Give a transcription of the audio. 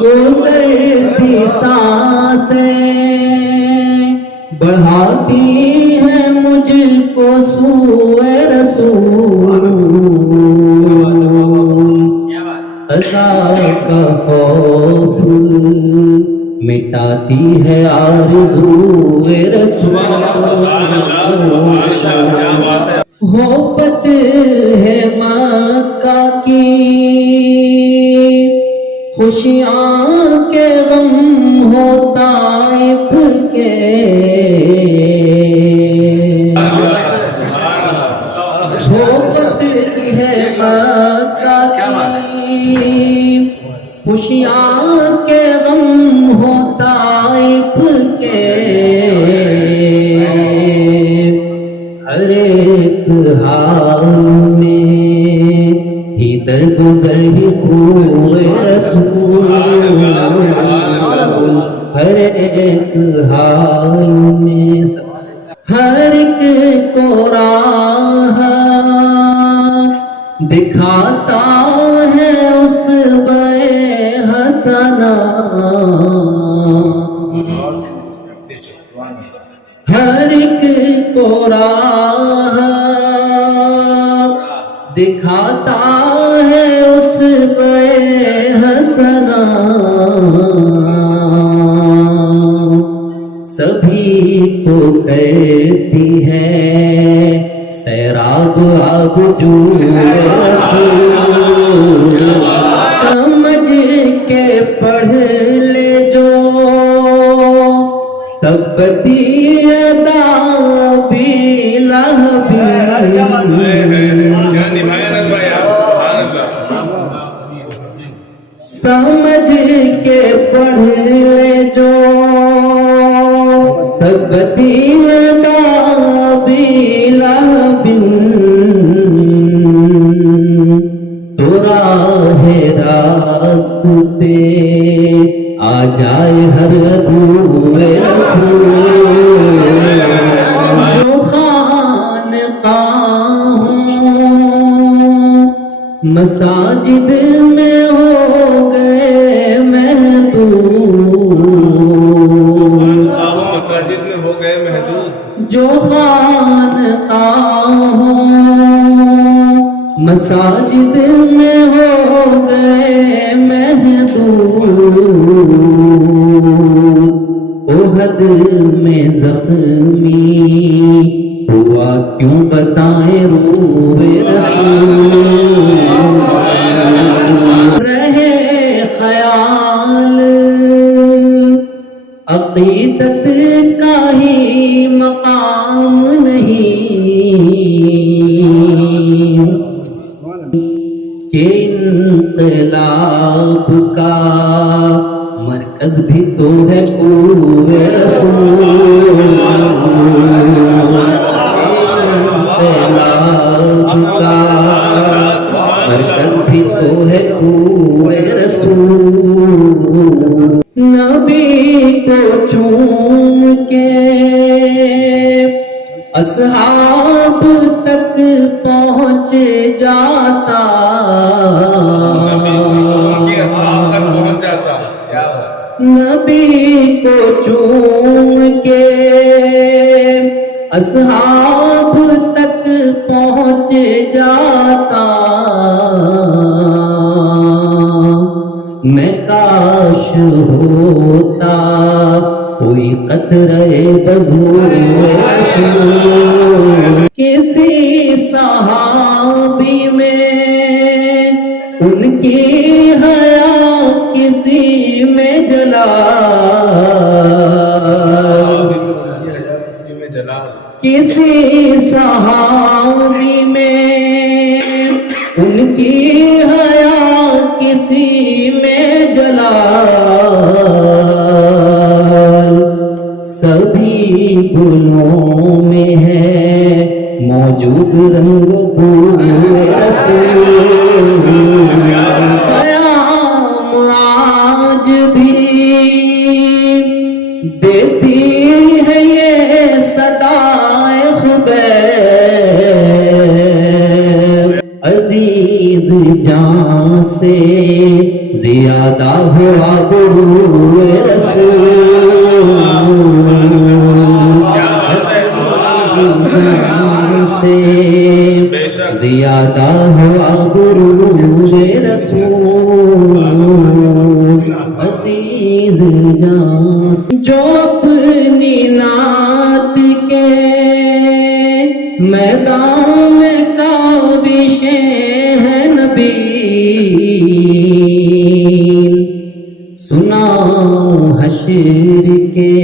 گزرتی سانسیں بڑھاتی ہیں مجھ کو سوئے رسول، قضا کا خوف مٹاتی ہے آرزوئے رسول، ہوبت ہے مکہ کی خوشیاں کے غم ہو طائف کے، ہوبت ہے مکہ کی خوشیاں کے غم ہو طائف کے، ہر ایک حال میں ہی درگزر ہی خوئے رسول، ہر ایک حال میں ہر ایک کو راہ دکھاتا ہے اس بے حسنا، ہر ایک کو راہ دکھاتا ہے اس بے حسنا، سبھی کو کرتی ہے سیراب آب جو رسول، سمجھ کے پڑھ لے جو تبتی ادا بلہبی، سمجھ کے پڑھ لے جو تبتی ادا بلہبی، تو راہ راست پہ آ جائے ہر ادھورے رسول، جو خانقاہوں مساجد میں ہو گئے محدود، مساجد میں ہو گئے محدود، جو خانقاہوں مساجد میں ہو گئے محدود، احد میں زخمی ہوا کیوں بتائیں روئے رسول، رہے خیال عقیدت کا ہی مقام نہیں، کہ انقلاب کا مرکز بھی تو ہے کوئے رسول، انقلاب کا مرکز بھی تو ہے کوئے رسول، نبی کو چوم کے اصحاب تک پہنچ جاتا، نبی کو چوم کے اصحاب تک پہنچ جاتا، میں کاش ہوتا کوئی قطرے بزور رسول، کسی صحابی میں ان کی حیا کسی میں جلال، کسی صحابی میں ان کی حیا کسی میں جلال، سبھی گلوں میں ہے موجود رنگ بو رسول، قیام آج بھی دیتی ہے یہ صدائے خبیر، عزیز جان سے زیادہ ہوا غرور رسول سے زیادہ ہوا غرور رسول عزیز جان جو اپنی نعت کے میدان میں کاوش ہے نبی سنا حشر کے